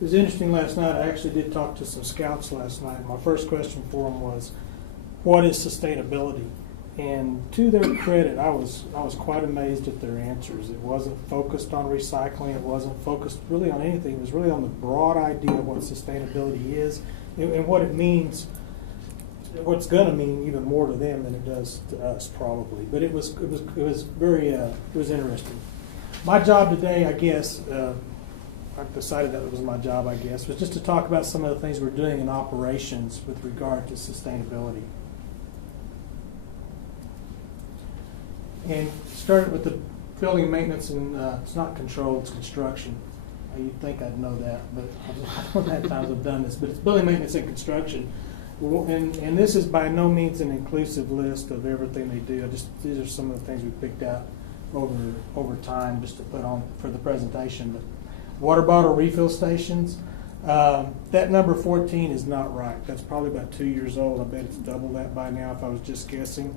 It was interesting last night. I actually did talk to some scouts last night. My first question for them was, what is sustainability? And to their credit, I was quite amazed at their answers. It wasn't focused on recycling. It wasn't focused really on anything. It was really on the broad idea of what sustainability is and what it means, what's going to mean even more to them than it does to us probably. But it was very it was interesting. My job today, I guess, I decided that it was my job, I guess, was just to talk about some of the things we're doing in operations with regard to sustainability. And started with the building maintenance, and it's not control, it's construction. You'd think I'd know that, but I don't know how many times I've done this, but it's building maintenance and construction. And this is by no means an inclusive list of everything they do. These are some of the things we picked out over time just to put on for the presentation. But water bottle refill stations, that number 14 is not right. That's probably about 2 years old. I bet it's double that by now if I was just guessing.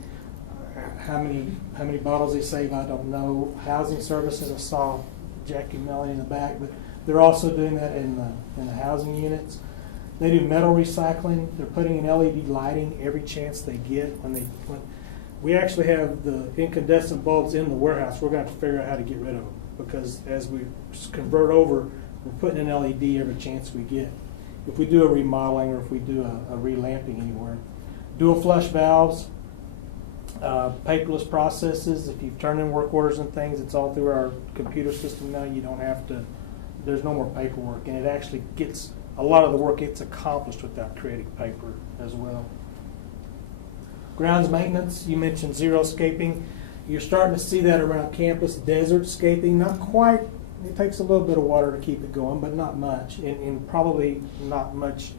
How many bottles they save, I don't know. Housing services, I saw Jackie Melanie in the back, but they're also doing that in the housing units. They do metal recycling. They're putting in LED lighting every chance they get. When we actually have the incandescent bulbs in the warehouse, we're going to have to figure out how to get rid of them, because as we convert over, we're putting in LED every chance we get. If we do a remodeling or if we do a relamping anywhere. Dual flush valves, paperless processes. If you've turned in work orders and things, it's all through our computer system now. You don't have to, there's no more paperwork, and it actually gets, a lot of the work gets accomplished without creating paper as well. Grounds maintenance, you mentioned xeriscaping. You're starting to see that around campus. Desertscaping, not quite, it takes a little bit of water to keep it going, but not much, and probably not much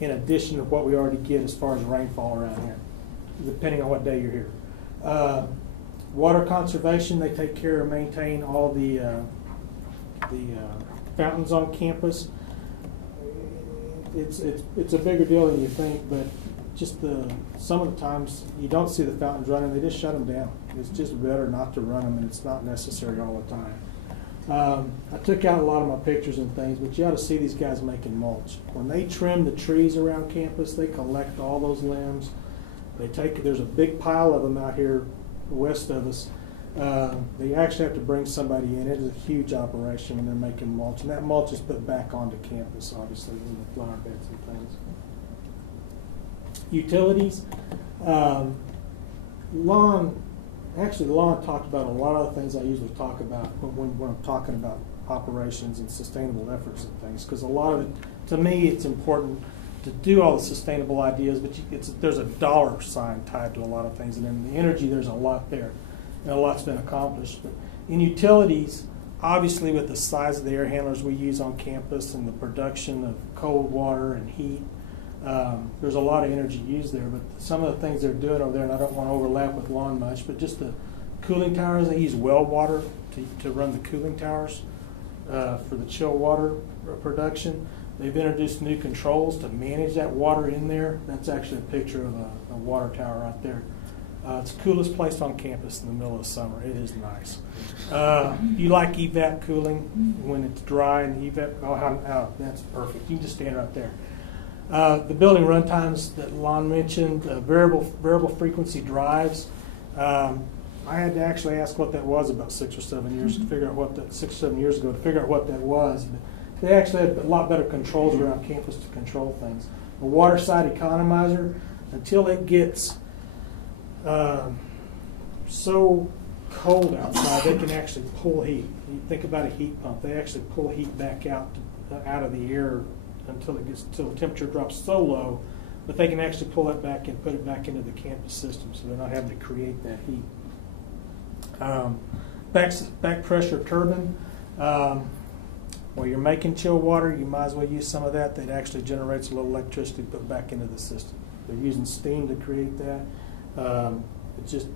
in addition to what we already get as far as rainfall around here, depending on what day you're here. Water conservation, they take care and maintain all the fountains on campus. It's a bigger deal than you think, but just some of the times you don't see the fountains running, they just shut them down. It's just better not to run them, and it's not necessary all the time. I took out a lot of my pictures and things, but you ought to see these guys making mulch. When they trim the trees around campus, they collect all those limbs. There's a big pile of them out here west of us. They actually have to bring somebody in. It is a huge operation when they're making mulch, and that mulch is put back onto campus, obviously, in the flower beds and things. Utilities, lawn talked about a lot of the things I usually talk about when I'm talking about operations and sustainable efforts and things, because a lot of it, to me, it's important to do all the sustainable ideas, but there's a dollar sign tied to a lot of things, and in the energy, there's a lot there, and a lot's been accomplished. But in utilities, obviously with the size of the air handlers we use on campus and the production of cold water and heat, there's a lot of energy used there, but some of the things they're doing over there, and I don't want to overlap with lawn much, but just the cooling towers, they use well water to run the cooling towers for the chill water production. They've introduced new controls to manage that water in there. That's actually a picture of a water tower right there. It's the coolest place on campus in the middle of summer. It is nice. You like evap cooling when it's dry and evap? Oh, that's perfect. You can just stand right there. The building run times that Lon mentioned, variable frequency drives. I had to actually ask what that was about 6 or 7 years to figure out what that 6 or 7 years ago to figure out what that was. But they actually had a lot better controls around campus to control things. A water side economizer, until it gets so cold outside, they can actually pull heat. You think about a heat pump; they actually pull heat back out of the air until the temperature drops so low that they can actually pull it back and put it back into the campus system, so they're not having to create that heat. Back pressure turbine. While you're making chill water, you might as well use some of that. That actually generates a little electricity to put back into the system. They're using steam to create that. It's just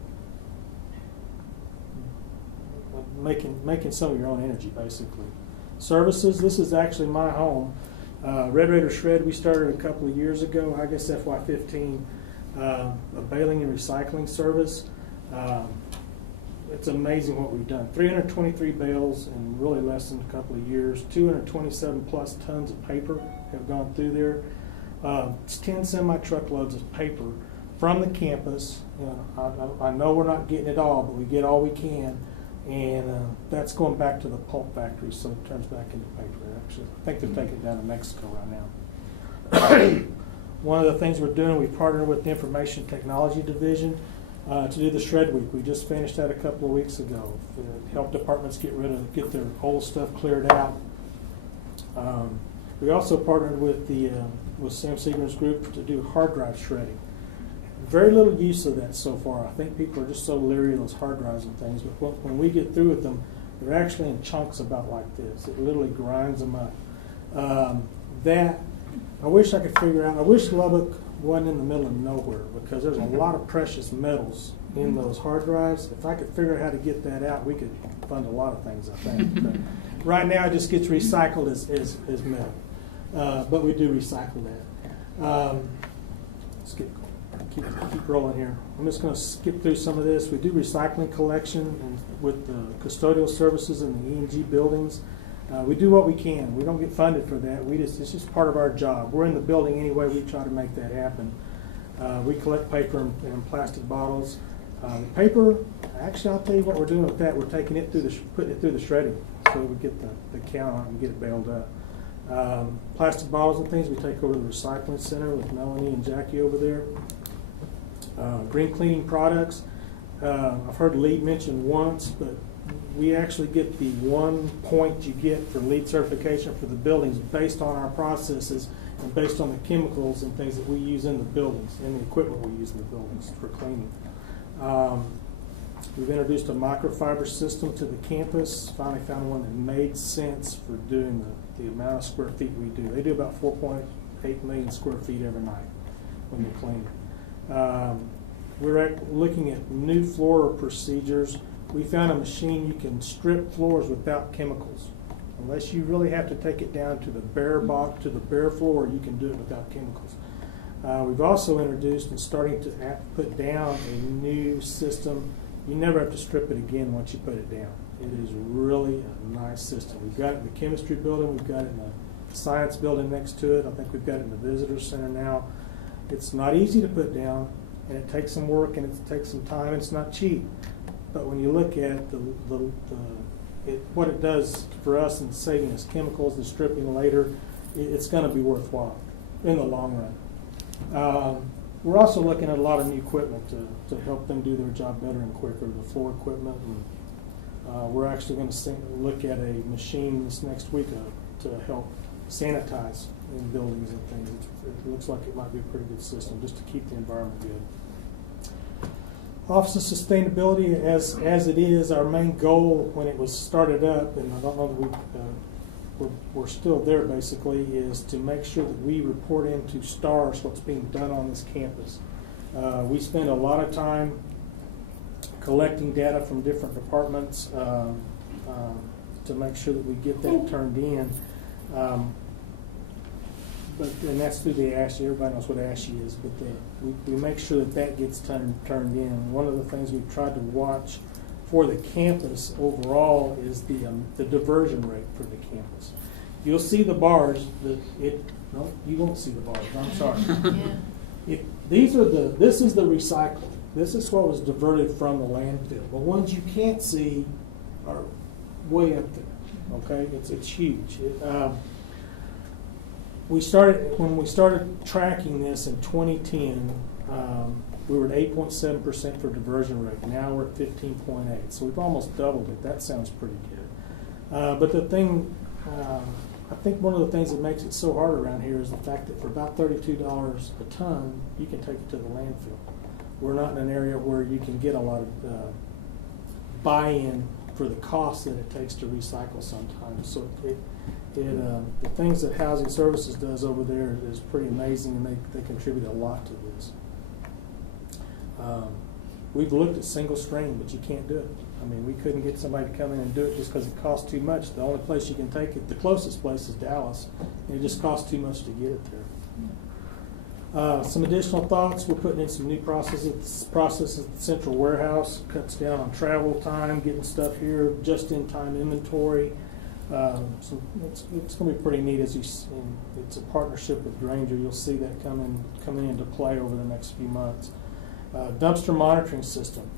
making some of your own energy, basically. Services, this is actually my home. Red Raider Shred, we started a couple of years ago, I guess FY15, a baling and recycling service. it's amazing what we've done. 323 bales in really less than a couple of years. 227 plus tons of paper have gone through there. It's 10 semi-truckloads of paper from the campus. I know we're not getting it all, but we get all we can. And that's going back to the pulp factory, so it turns back into paper. Actually, I think they're taking it down to Mexico right now. One of the things we're doing, we've partnered with the Information Technology Division to do the Shred Week. We just finished that a couple of weeks ago. Help departments get their old stuff cleared out. We also partnered with Sam Seagram's group to do hard drive shredding. Very little use of that so far. I think people are just so leery of those hard drives and things, but when we get through with them, they're actually in chunks about like this. It literally grinds them up. That, I wish I could figure out, I wish Lubbock wasn't in the middle of nowhere, because there's a lot of precious metals in those hard drives. If I could figure out how to get that out, we could fund a lot of things, I think. But right now it just gets recycled as metal. But we do recycle that. Let's keep rolling here. I'm just going to skip through some of this. We do recycling collection and with the custodial services in the E&G buildings. We do what we can. We don't get funded for that. It's just part of our job. We're in the building anyway. We try to make that happen. We collect paper and plastic bottles. Paper, actually, I'll tell you what we're doing with that. We're taking it putting it through the shredding, so we get the count on it and get it baled up. Plastic bottles and things we take over to the recycling center with Melanie and Jackie over there. Green cleaning products. I've heard LEED mentioned once, but we actually get the 1 point you get for LEED certification for the buildings based on our processes and based on the chemicals and things that we use in the buildings and the equipment we use in the buildings for cleaning. We've introduced a microfiber system to the campus. Finally found one that made sense for doing the amount of square feet we do. They do about 4.8 million square feet every night when they clean. We're looking at new floor procedures. We found a machine you can strip floors without chemicals. Unless you really have to take it down to the bare box, to the bare floor, you can do it without chemicals. We've also introduced and starting to put down a new system. You never have to strip it again once you put it down. It is really a nice system. We've got it in the chemistry building. We've got it in the science building next to it. I think we've got it in the visitor center now. It's not easy to put down, and it takes some work, and it takes some time, and it's not cheap. But when you look at what it does for us in saving us chemicals and stripping later, it's going to be worthwhile in the long run. We're also looking at a lot of new equipment to help them do their job better and quicker, the floor equipment. And, we're actually going to look at a machine this next week to help sanitize in buildings and things. It looks like it might be a pretty good system just to keep the environment good. Office of Sustainability, as it is, our main goal when it was started up, and I don't know that we're still there basically, is to make sure that we report into STARS what's being done on this campus. We spend a lot of time collecting data from different departments to make sure that we get that turned in. And that's through the ASHE. Everybody knows what ASHE is, but we make sure that gets turned in. One of the things we've tried to watch for the campus overall is the diversion rate for the campus. You'll see the bars. No, you won't see the bars. I'm sorry. Yeah. This is the recycling. This is what was diverted from the landfill. The ones you can't see are way up there. Okay, it's huge. When we started tracking this in 2010, we were at 8.7% for diversion rate. Now we're at 15.8. So we've almost doubled it. That sounds pretty good. But the thing, I think one of the things that makes it so hard around here is the fact that for about $32 a ton, you can take it to the landfill. We're not in an area where you can get a lot of buy-in for the cost that it takes to recycle sometimes. So the things that Housing Services does over there is pretty amazing, and they contribute a lot to this. We've looked at single stream, but you can't do it. I mean, we couldn't get somebody to come in and do it just because it costs too much. The only place you can take it, the closest place is Dallas, and it just costs too much to get it Some additional thoughts, we're putting in some new processes at the central warehouse, cuts down on travel time, getting stuff here, just-in-time inventory. It's going to be pretty neat as you see. It's a partnership with Granger. You'll see that coming into play over the next few months. Dumpster monitoring system.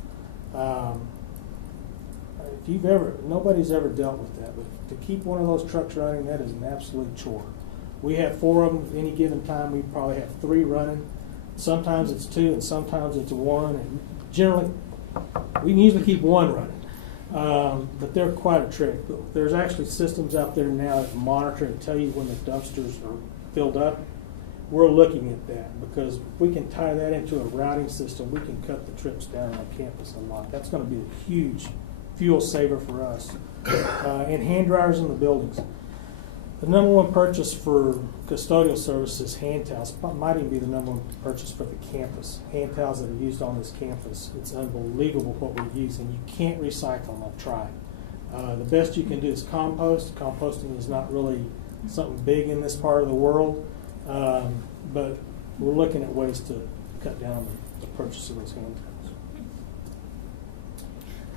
If nobody's ever dealt with that, but to keep one of those trucks running, that is an absolute chore. We have 4 of them at any given time. We probably have 3 running. Sometimes it's 2, and sometimes it's 1. And generally, we can usually keep 1 running. But they're quite a trick. There's actually systems out there now that monitor and tell you when the dumpsters are filled up. We're looking at that because if we can tie that into a routing system, we can cut the trips down on campus a lot. That's going to be a huge fuel saver for us. And hand dryers in the buildings. The number 1 purchase for custodial services, hand towels, might even be the number 1 purchase for the campus. Hand towels that are used on this campus. It's unbelievable what we use, and you can't recycle them. I've tried. The best you can do is compost. Composting is not really something big in this part of the world, but we're looking at ways to cut down the purchase of those hand towels.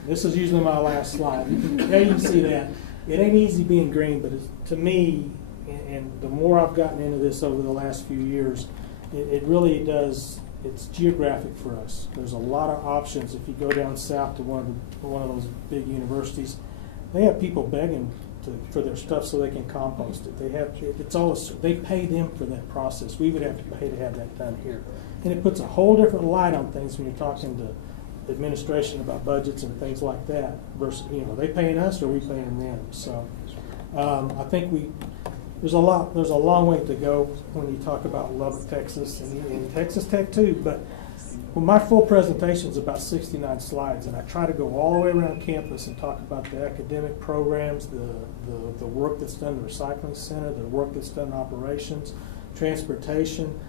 This is usually my last slide. There you can see that. It ain't easy being green, but to me, and the more I've gotten into this over the last few years, it really does, it's geographic for us. There's a lot of options. If you go down south to one of those big universities, they have people begging for their stuff so they can compost it. They pay them for that process. We would have to pay to have that done here. And it puts a whole different light on things when you're talking to administration about budgets and things like that versus, are they paying us or are we paying them? So I think there's a long way to go when you talk about Lubbock, Texas, and Texas Tech too. But my full presentation is about 69 slides, and I try to go all the way around campus and talk about the academic programs, the work that's done in the recycling center, the work that's done in operations, transportation.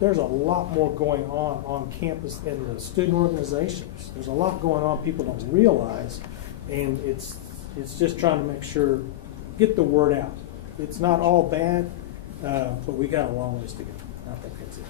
There's a lot more going on campus in the student organizations. There's a lot going on people don't realize, and it's just trying to make sure, get the word out. It's not all bad, but we got a long ways to go. I think that's it.